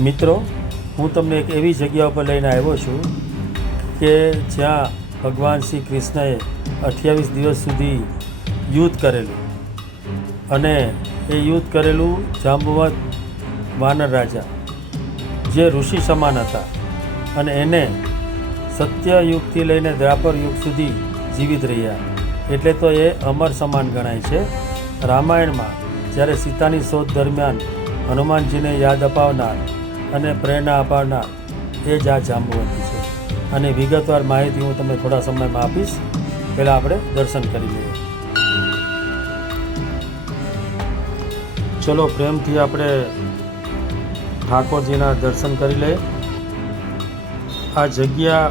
મિત્રો, હું તમને એક એવી જગ્યા ઉપર લઈને આવ્યો છું કે જ્યાં ભગવાન શ્રી કૃષ્ણએ અઠ્યાવીસ દિવસ સુધી યુદ્ધ કરેલું. અને એ યુદ્ધ કરેલું જાંબુવત વાનર રાજા, જે ઋષિ સમાન હતા. અને એને સત્ય યુગથી લઈને દ્વાપર યુગ સુધી જીવિત રહ્યા. એટલે તો એ અમર સમાન ગણાય છે. રામાયણમાં જ્યારે સીતાની શોધ દરમિયાન હનુમાનજીને યાદ અપાવનાર અને પ્રેરણા અપાવનાર એ જ આ જાંબુવંતી છે. અને વિગતવાર માહિતી હું તમને થોડા સમયમાં આપીશ. પહેલાં આપણે દર્શન કરી લઈએ. ચલો, પ્રેમથી આપણે ઠાકોરજીના દર્શન કરી લઈએ. આ જગ્યા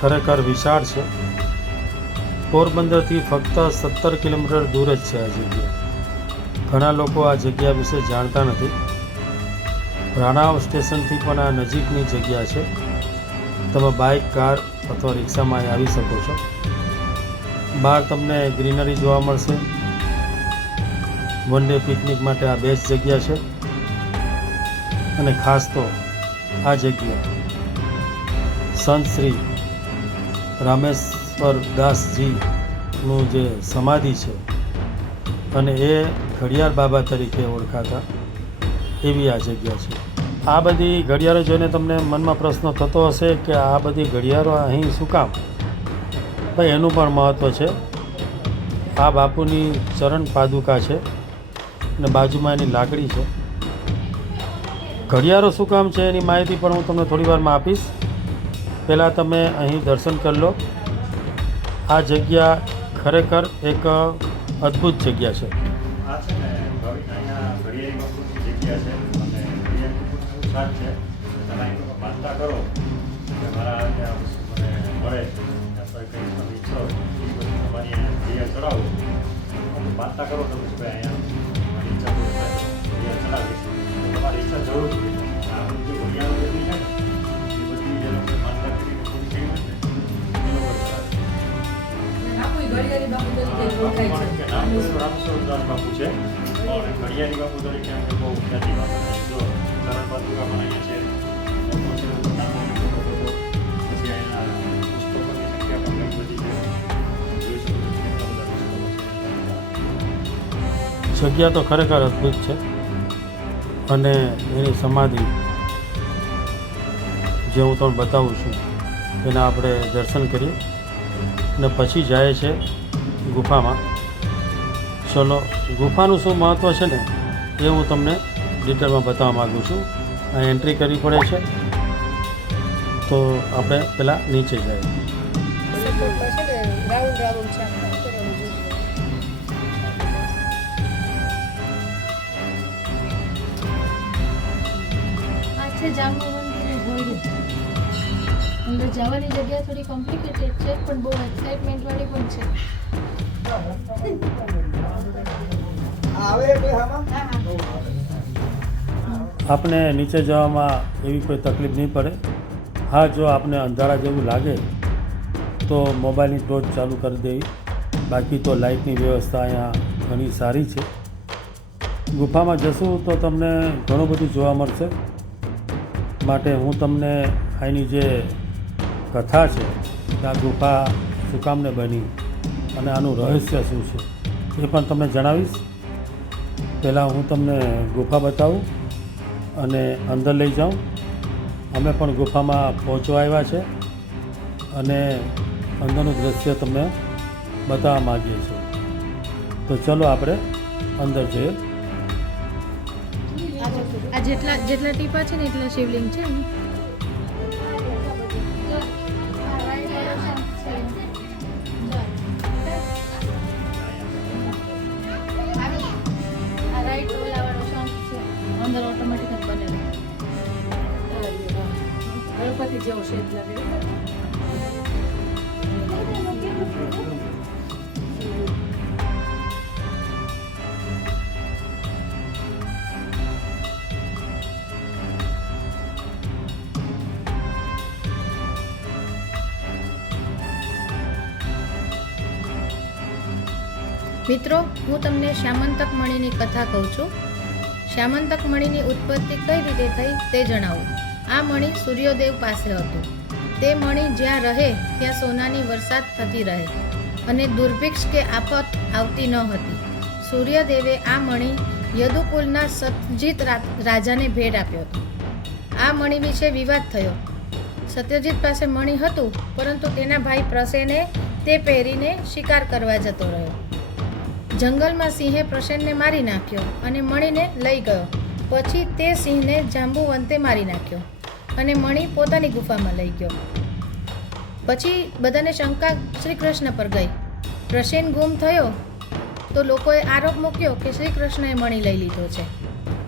ખરેખર વિશાળ છે. પોરબંદરથી ફક્ત સત્તર કિલોમીટર દૂર જ છે આ જગ્યા. ઘણા લોકો આ જગ્યા વિશે જાણતા નથી. રાણાવ સ્ટેશનથી પણ આ નજીકની જગ્યા છે. તમે બાઇક, કાર અથવા રિક્ષામાં આવી શકો છો. બહાર તમને ગ્રીનરી જોવા મળશે. વન ડે પિકનિક માટે આ બેસ્ટ જગ્યા છે. અને ખાસ તો આ જગ્યા સંત શ્રી રામેશ્વર દાસજીનું જે સમાધિ છે અને એ ઘડિયાળ બાબા તરીકે ઓળખાતા. એવી આ જગ્યા છે. આ બધી ઘડિયાળો જોઈને તમને મનમાં પ્રશ્ન થતો હશે કે આ બધી ઘડિયાળો અહીં શું કામ? ભાઈ, એનું પણ મહત્ત્વ છે. આ બાપુની ચરણ પાદુકા છે અને બાજુમાં એની લાકડી છે. ઘડિયાળો શું કામ છે એની માહિતી પણ હું તમને થોડી વારમાં આપીશ. પહેલાં તમે અહીં દર્શન કરી લો. આ જગ્યા ખરેખર એક અદ્ભુત જગ્યા છે. જગ્યા છે અને સાથ છે તમે માનતા કરો. કે મારા ત્યાં વસ્તુ મને મળે અથવા કંઈ તમે ઈચ્છો એ બધું તમારી અહીંયા ઘડિયાળ ચડાવો. માનતા કરો તમે ભાઈ અહીંયા ઘડિયાળી બાપુ તરીકે ઓળખાય છે. બાપુ છે. ઘડિયાળી બાપુ તરીકે અમને બહુ ખ્યાતિ જો પણ અહીંયા છે. જગ્યા તો ખરેખર અદ્ભુત છે. અને એની સમાધિ જે હું તમને બતાવું છું એના આપણે દર્શન કરીએ. અને પછી જાય છે ગુફામાં. ચલો ગુફાનું શું મહત્ત્વ છે ને? એ હું તમને ડિટેલમાં બતાવવા માગું છું. આ એન્ટ્રી કરવી પડે છે. તો આપણે પહેલાં નીચે જઈએ. છે ને જવાની જગ્યા થોડી કોમ્પ્લિકેટેડ છે પણ બહુ એક્સાઇટમેન્ટ વાળી પણ છે. આપણે નીચે જવામાં એવી કોઈ તકલીફ નહીં પડે. હા જો આપને અંધારા જેવું લાગે તો મોબાઈલની ટોર્ચ ચાલુ કરી દેવી. બાકી તો લાઇટની વ્યવસ્થા અહીંયા ઘણી સારી છે. ગુફામાં જશું તો તમને ઘણું બધું જોવા મળશે. માટે હું તમને અહીંની જે કથા છે કે આ ગુફા શું કામને બની અને આનું રહસ્ય શું છે, એ પણ તમને જણાવીશ. પહેલાં હું તમને ગુફા બતાવું અને અંદર લઈ જાઉં. અમે પણ ગુફામાં પહોંચવા આવ્યા છે અને અંદરનું દ્રશ્ય તમને બતાવવા માગીએ છીએ. તો ચલો આપણે અંદર જઈએ. જેટલા જેટલા ટીપા છે ને એટલા શિવલિંગ છે અંદર ઓટોમેટિક જ બને. ગણપતિ જેવો શેપ લાગે. મિત્રો, હું તમને શ્યામંતક મણીની કથા કહું છું. શ્યામંતક મણીની ઉત્પત્તિ કઈ રીતે થઈ તે જણાવું. આ મણી સૂર્યોદેવ પાસે હતું. તે મણી જ્યાં રહે, ત્યાં સોનાની વરસાદ થતી રહે અને દુર્ભિક્ષ કે આફત આવતી ન હતી. સૂર્યદેવે આ મણી યદુકુલના સતજીત રાજાને ભેટ આપ્યો હતો. આ મણી વિશે વિવાદ થયો. સત્યજીત પાસે મણી હતું, પરંતુ તેના ભાઈ પ્રસેને તે પહેરીને શિકાર કરવા જતો રહ્યો. જંગલમાં સિંહે પ્રસન્નને મારી નાખ્યો અને મણીને લઈ ગયો. પછી તે સિંહને જાંબુવંતે મારી નાખ્યો અને મણી પોતાની ગુફામાં લઈ ગયો. પછી બધાને શંકા શ્રી કૃષ્ણ પર ગઈ. પ્રસેન ગુમ થયો તો લોકોએ આરોપ મૂક્યો કે શ્રી કૃષ્ણએ મણી લઈ લીધો છે.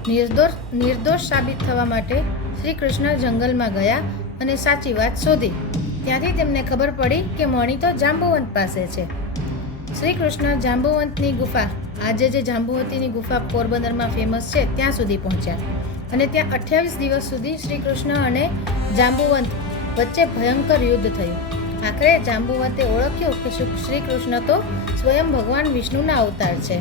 નિર્દોષ નિર્દોષ સાબિત થવા માટે શ્રી કૃષ્ણ જંગલમાં ગયા અને સાચી વાત શોધી. ત્યાંથી તેમને ખબર પડી કે મણી તો જાંબુવંત પાસે છે. શ્રી કૃષ્ણ જાંબુવંતની ગુફા, આજે જે જાંબુવતીની ગુફા પોરબંદરમાં ફેમસ છે, ત્યાં સુધી પહોંચ્યા. અને ત્યાં અઠ્યાવીસ દિવસ સુધી શ્રી કૃષ્ણ અને જાંબુવંત વચ્ચે ભયંકર યુદ્ધ થયું. આખરે જાંબુવંતે ઓળખ્યું કે શ્રી- કૃષ્ણ તો સ્વયં ભગવાન વિષ્ણુના અવતાર છે.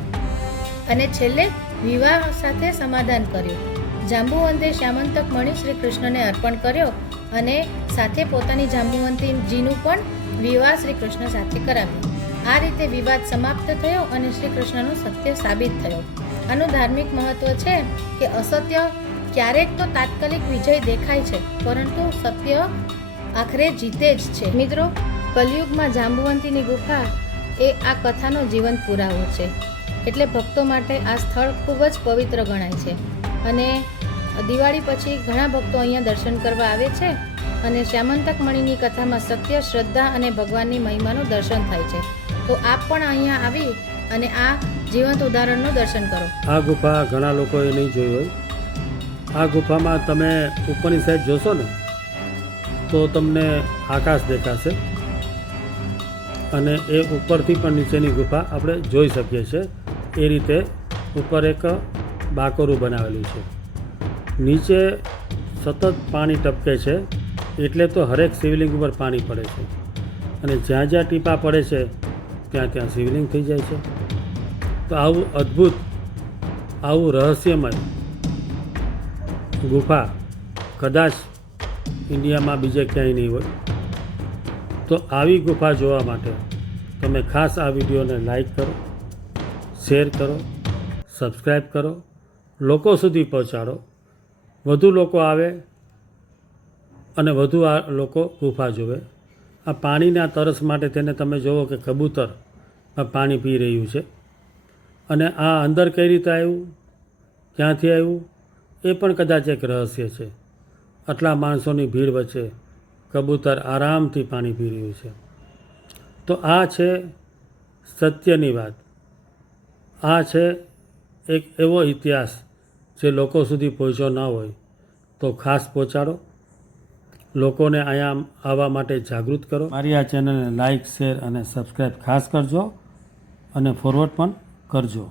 અને છેલ્લે વિવાહ સાથે સમાધાન કર્યું. જાંબુવંતે શ્યામંતક મણી શ્રી કૃષ્ણને અર્પણ કર્યો અને સાથે પોતાની જાંબુવંતીજીનું પણ વિવાહ શ્રી કૃષ્ણ સાથે કરાવ્યો. આ રીતે વિવાદ સમાપ્ત થયો અને શ્રી કૃષ્ણનું સત્ય સાબિત થયો. આનું ધાર્મિક મહત્વ છે કે અસત્ય ક્યારેક તો તાત્કાલિક વિજય દેખાય છે, પરંતુ સત્ય આખરે જીતે જ છે. મિત્રો, કલયુગમાં જાંબુવંતીની ગુફા એ આ કથાનો જીવંત પુરાવો છે, એટલે ભક્તો માટે આ સ્થળ ખૂબ જ પવિત્ર ગણાય છે. અને દિવાળી પછી ઘણા ભક્તો અહીંયા દર્શન કરવા આવે છે અને શ્યામંતક મણીની કથામાં સત્ય, શ્રદ્ધા અને ભગવાનની મહિમાનું દર્શન થાય છે. તો આપ પણ અહીંયા આવી અને આ જીવંત ઉદાહરણનું દર્શન કરો. આ ગુફા ઘણા લોકોએ નહીં જોઈ હોય. આ ગુફામાં તમે ઉપરની સાઈડ જોશો ને, તો તમને આકાશ દેખાશે. અને એ ઉપરથી પણ નીચેની ગુફા આપણે જોઈ શકીએ છીએ. એ રીતે ઉપર એક બાકોરું બનાવેલું છે. નીચે સતત પાણી ટપકે છે, એટલે તો હરેક શિવલિંગ ઉપર પાણી પડે છે. અને જ્યાં જ્યાં ટીપા પડે છે ત્યાં ત્યાં શિવલિંગ થઈ જાય છે. તો આવું અદ્ભુત, આવું રહસ્યમય ગુફા કદાચ ઇન્ડિયામાં બીજે ક્યાંય નહીં હોય. તો આવી ગુફા જોવા માટે તમે ખાસ આ વિડીયોને લાઈક કરો, શેર કરો, સબસ્ક્રાઈબ કરો, લોકો સુધી પહોંચાડો. વધુ લોકો આવે અને વધુ આ લોકો ગુફા જોવે. આ પાણીના તરસ માટે તેને તમે જુઓ કે કબૂતર પાણી પી રહ્યું છે. અને આ અંદર કઈ રીતે આવ્યું? ક્યાંથી આવ્યું? એ પણ કદાચ એક રહસ્ય છે. આટલા માણસોની ભીડ વચ્ચે કબૂતર આરામથી પાણી પી રહ્યું છે. તો આ છે સત્યની વાત. આ છે એક એવો ઇતિહાસ જે લોકો સુધી પહોંચ્યો ન હોય તો ખાસ પહોંચાડો. લોકોને અહીંયા આવવા માટે જાગૃત કરો. મારી આ ચેનલને લાઈક, શેર અને સબસ્ક્રાઈબ ખાસ કરજો. અને ફોરવર્ડ પણ કરજો.